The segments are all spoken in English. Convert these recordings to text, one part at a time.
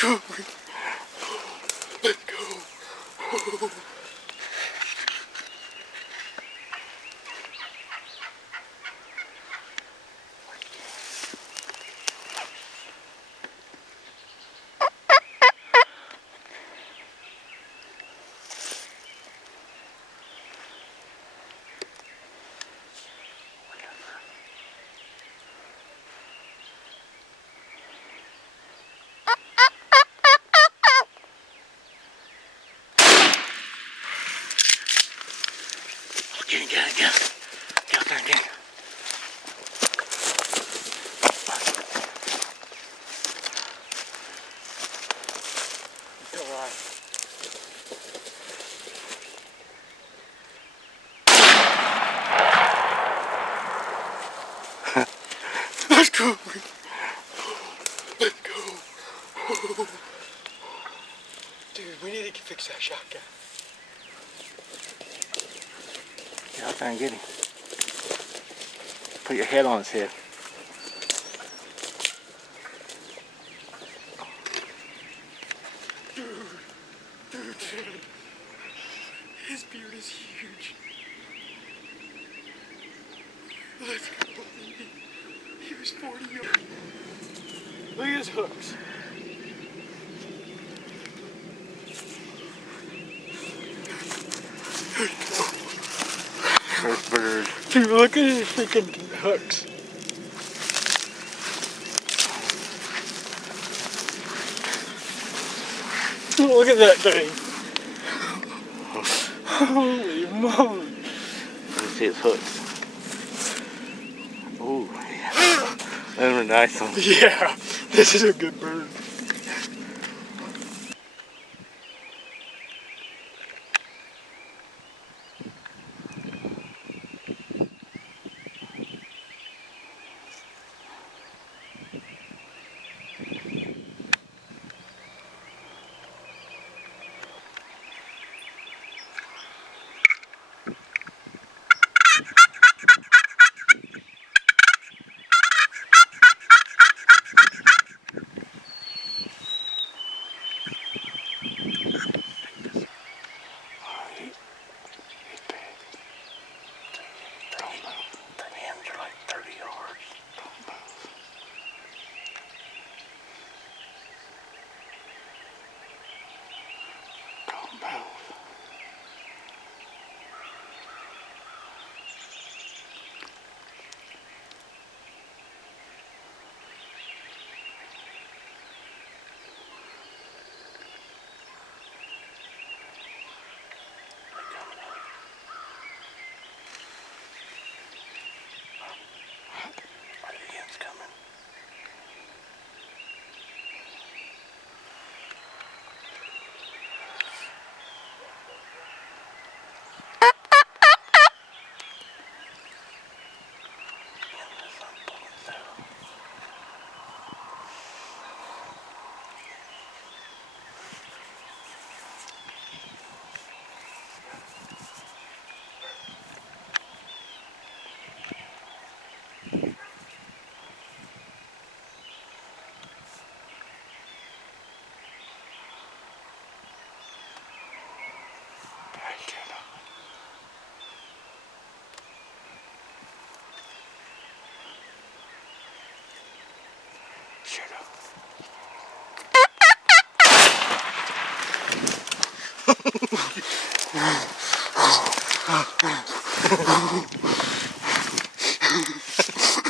going. Let's go. Get out there again. Let's go. Let's go. Dude, we need to fix that shotgun. Get out there and get him. Put your head on his head. Dude. His beard is huge. Let's go, baby. He was 40 years old. Look at his hooks. First bird. Dude, look at his freaking hooks. Look at that thing. Holy moly. Let me see his hooks. Oh, yeah. Those are nice ones. Yeah, this is a good bird.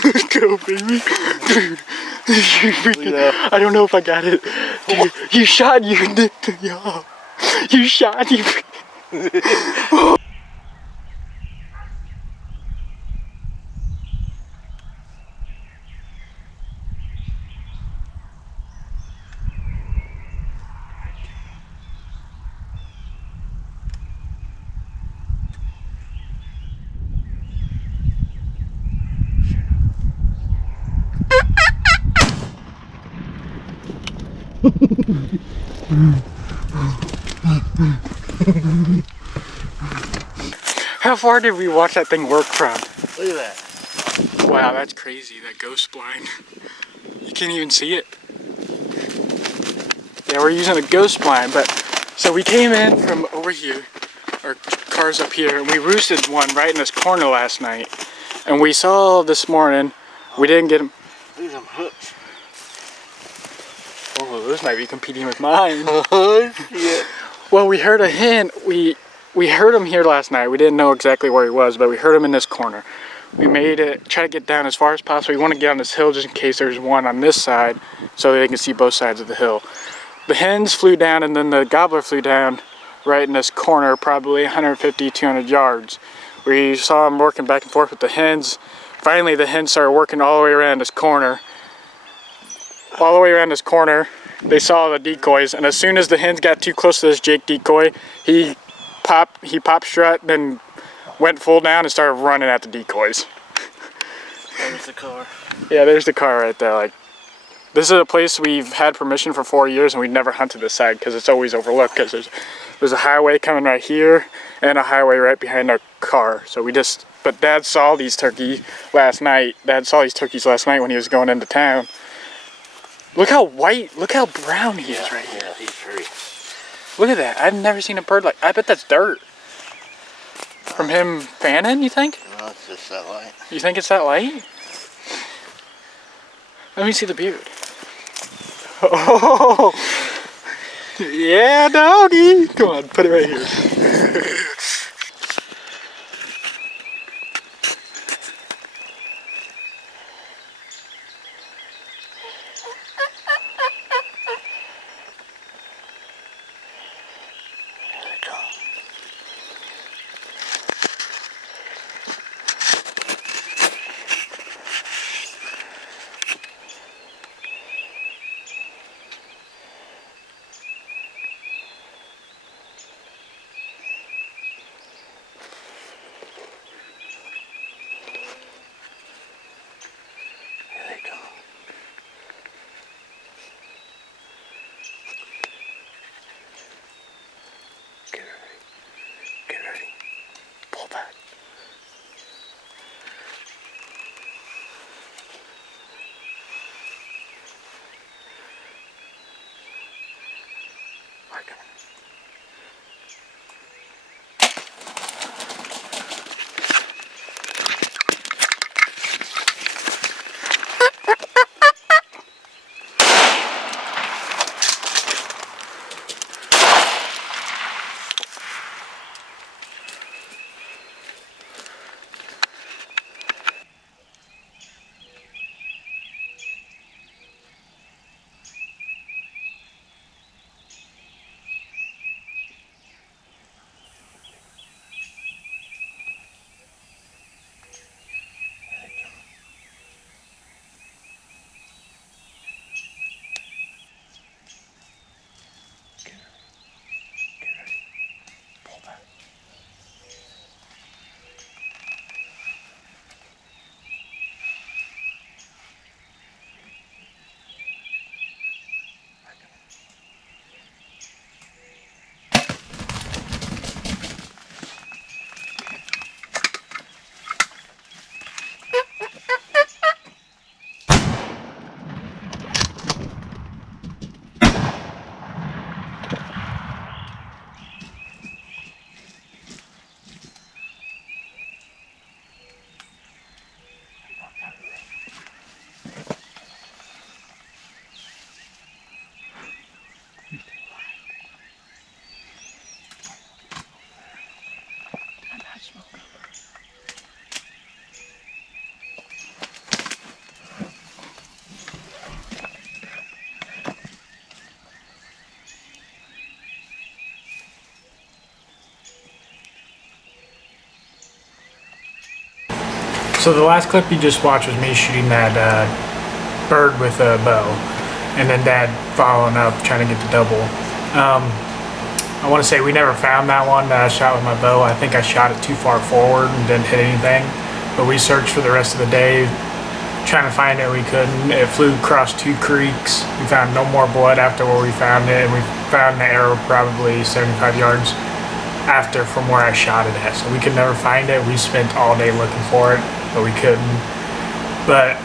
Let's go, baby. Dude, you freaking, I don't know if I got it. Dude, you shot, you nicked me off. You shot, you How far did we watch that thing work from? Look at that. Wow, that's crazy, that ghost blind. You can't even see it. Yeah, we're using a ghost blind, but so we came in from over here, our car's up here, and we roosted one right in this corner last night. And we saw this morning, we didn't get him. Look at them hooks. Oh, those might be competing with mine. Yeah. Well, we heard a hen. We heard him here last night. We didn't know exactly where he was, but we heard him in this corner. We made it, try to get down as far as possible. We want to get on this hill just in case there's one on this side so they can see both sides of the hill. The hens flew down and then the gobbler flew down right in this corner, probably 150, 200 yards. We saw him working back and forth with the hens. Finally, the hens started working all the way around this corner. All the way around this corner, they saw the decoys, and as soon as the hens got too close to this Jake decoy, he popped strut, then went full down and started running at the decoys. There's the car. Yeah, there's the car right there. Like, this is a place we've had permission for 4 years, and we've never hunted this side because it's always overlooked. Because there's a highway coming right here and a highway right behind our car. So but Dad saw these turkeys last night. Dad saw these turkeys last night when he was going into town. Look how white, look how brown he is right here. Yeah, he's pretty. Look at that. I've never seen a bird like, I bet that's dirt. From him fanning, you think? No, it's just that light. You think it's that light? Let me see the beard. Oh, yeah, doggy. Come on, put it right here. So the last clip you just watched was me shooting that bird with a bow, and then Dad following up trying to get the double. I want to say we never found that one that I shot with my bow. I think I shot it too far forward and didn't hit anything. But we searched for the rest of the day, trying to find it. We couldn't. It flew across 2 creeks. We found no more blood after where we found it, and we found the arrow probably 75 yards after from where I shot it at. So we could never find it. We spent all day looking for it, but we couldn't. But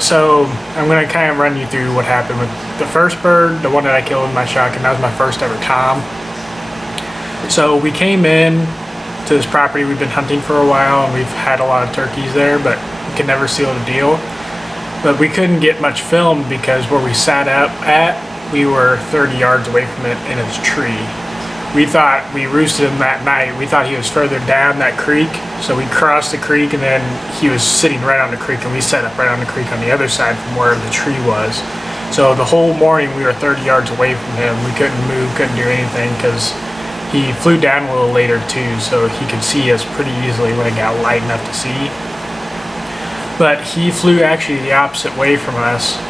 So I'm going to kind of run you through what happened with the first bird, the one that I killed with my shotgun. That was my first ever tom. So we came in to this property. We've been hunting for a while, and we've had a lot of turkeys there, but we could never seal the deal. But we couldn't get much filmed because where we sat up at, we were 30 yards away from it in its tree. We thought we roosted him that night. We thought he was further down that creek, so we crossed the creek, and then he was sitting right on the creek, and we set up right on the creek on the other side from where the tree was. So the whole morning we were 30 yards away from him. We couldn't move, couldn't do anything because he flew down a little later too, so he could see us pretty easily when it got light enough to see. But he flew actually the opposite way from us.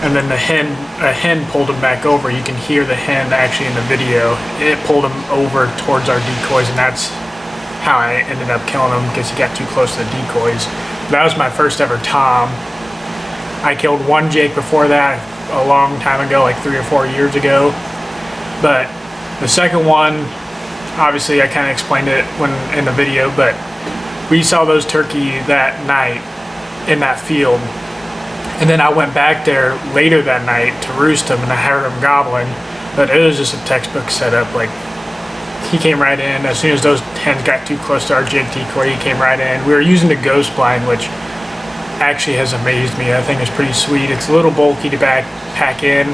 And then a hen pulled him back over. You can hear the hen actually in the video. It pulled him over towards our decoys, and that's how I ended up killing him because he got too close to the decoys. That was my first ever tom. I killed one Jake before that a long time ago, like 3 or 4 years ago. But the second one, obviously I kind of explained it when in the video, but we saw those turkey that night in that field. And then I went back there later that night to roost him, and I heard him gobbling, but it was just a textbook setup. Like, he came right in. As soon as those hens got too close to our jig decoy, he came right in. We were using the ghost blind, which actually has amazed me. I think it's pretty sweet. It's a little bulky to pack in,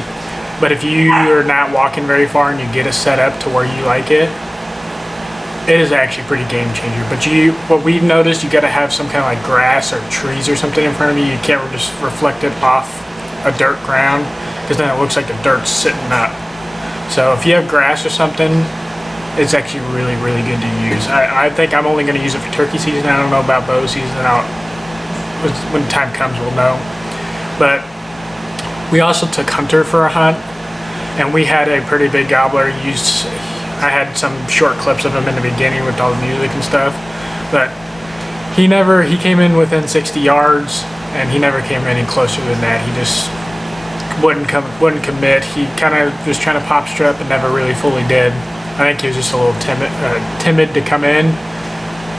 but if you are not walking very far and you get it set up to where you like it, it is actually pretty game changer. But what we've noticed, you got to have some kind of like grass or trees or something in front of you. You can't just reflect it off a dirt ground because then it looks like the dirt's sitting up. So if you have grass or something, it's actually really, really good to use. I think I'm only going to use it for turkey season. I don't know about bow season. When the time comes, we'll know. But we also took Hunter for a hunt, and we had a pretty big gobbler. I had some short clips of him in the beginning with all the music and stuff, but he came in within 60 yards, and he never came any closer than that. He just wouldn't commit. He kind of was trying to pop strap and never really fully did. I think he was just a little timid to come in,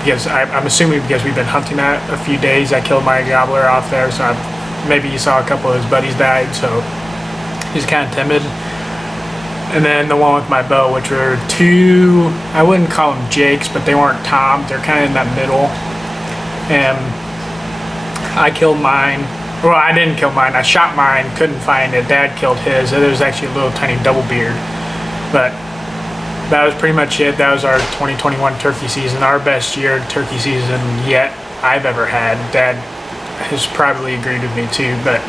because I'm assuming because we've been hunting that a few days. I killed my gobbler off there, so maybe he saw a couple of his buddies died, so he's kind of timid. And then the one with my bow, which were two, I wouldn't call them Jakes, but they weren't toms. They're kind of in that middle. And I killed mine. Well, I didn't kill mine. I shot mine, couldn't find it. Dad killed his. It was actually a little tiny double beard. But that was pretty much it. That was our 2021 turkey season, our best year turkey season yet I've ever had. Dad has probably agreed with me too, but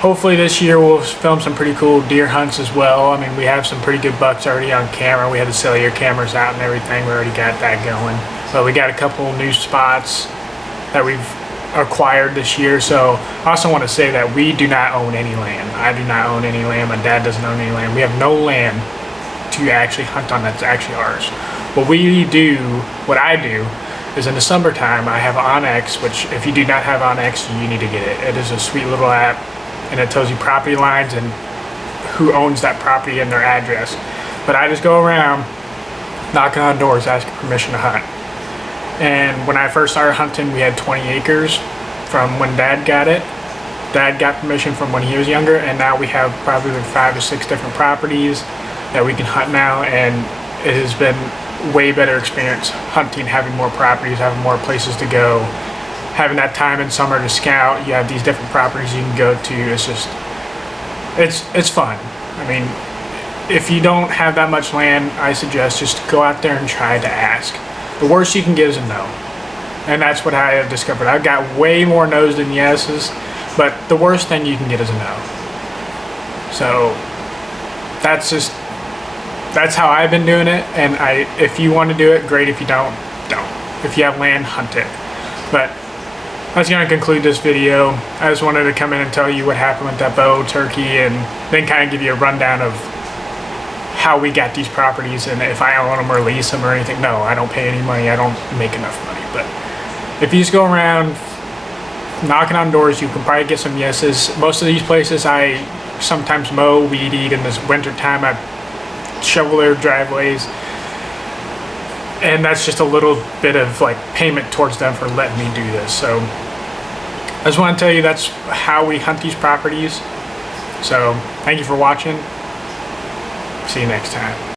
hopefully this year we'll film some pretty cool deer hunts as well. I mean, we have some pretty good bucks already on camera. We had the cellular cameras out and everything. We already got that going. But we got a couple new spots that we've acquired this year. So I also want to say that we do not own any land. I do not own any land. My dad doesn't own any land. We have no land to actually hunt on that's actually ours. What I do is in the summertime, I have Onyx, which if you do not have Onyx, you need to get it. It is a sweet little app, and it tells you property lines and who owns that property and their address. But I just go around knocking on doors asking permission to hunt. And when I first started hunting, we had 20 acres from when Dad got it. Dad got permission from when he was younger, and now we have probably like 5 or 6 different properties that we can hunt now, and it has been way better experience hunting, having more properties, having more places to go, having that time in summer to scout. You have these different properties you can go to. It's fun. I mean, if you don't have that much land, I suggest just go out there and try to ask. The worst you can get is a no, and that's what I have discovered. I've got way more no's than yeses, but the worst thing you can get is a no. So that's how I've been doing it, and if you want to do it, great. If you don't. If you have land, hunt it. But that's going to conclude this video. I just wanted to come in and tell you what happened with that bow turkey, and then kind of give you a rundown of how we got these properties and if I own them or lease them or anything. No, I don't pay any money. I don't make enough money. But if you just go around knocking on doors, you can probably get some yeses. Most of these places I sometimes mow, weed eat in this winter time. I shovel their driveways, and that's just a little bit of like payment towards them for letting me do this. So just want to tell you that's how we hunt these properties. So thank you for watching. See you next time.